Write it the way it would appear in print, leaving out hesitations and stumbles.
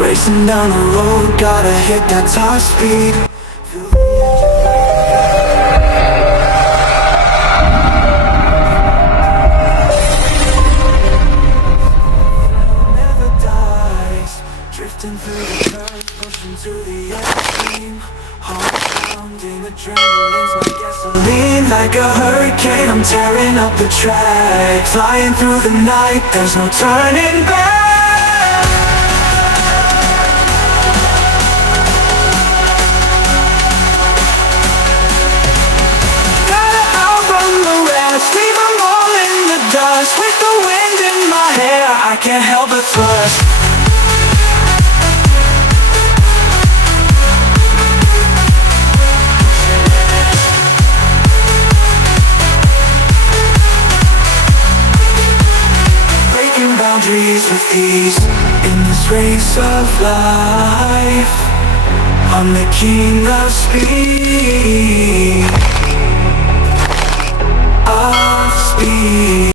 Racing down the road, gotta hit that top speed. Feel the engine never dies. Drifting through the curves, pushing to the extreme. Heart pounding, adrenaline's my gasoline. Like a hurricane, I'm tearing up the track. Flying through the night, there's no turning back. Leave them all in the dust. With the wind in my hair, I can't help but thrust. Breaking boundaries with ease. In this race of life, I'm the king of speed. Of speed.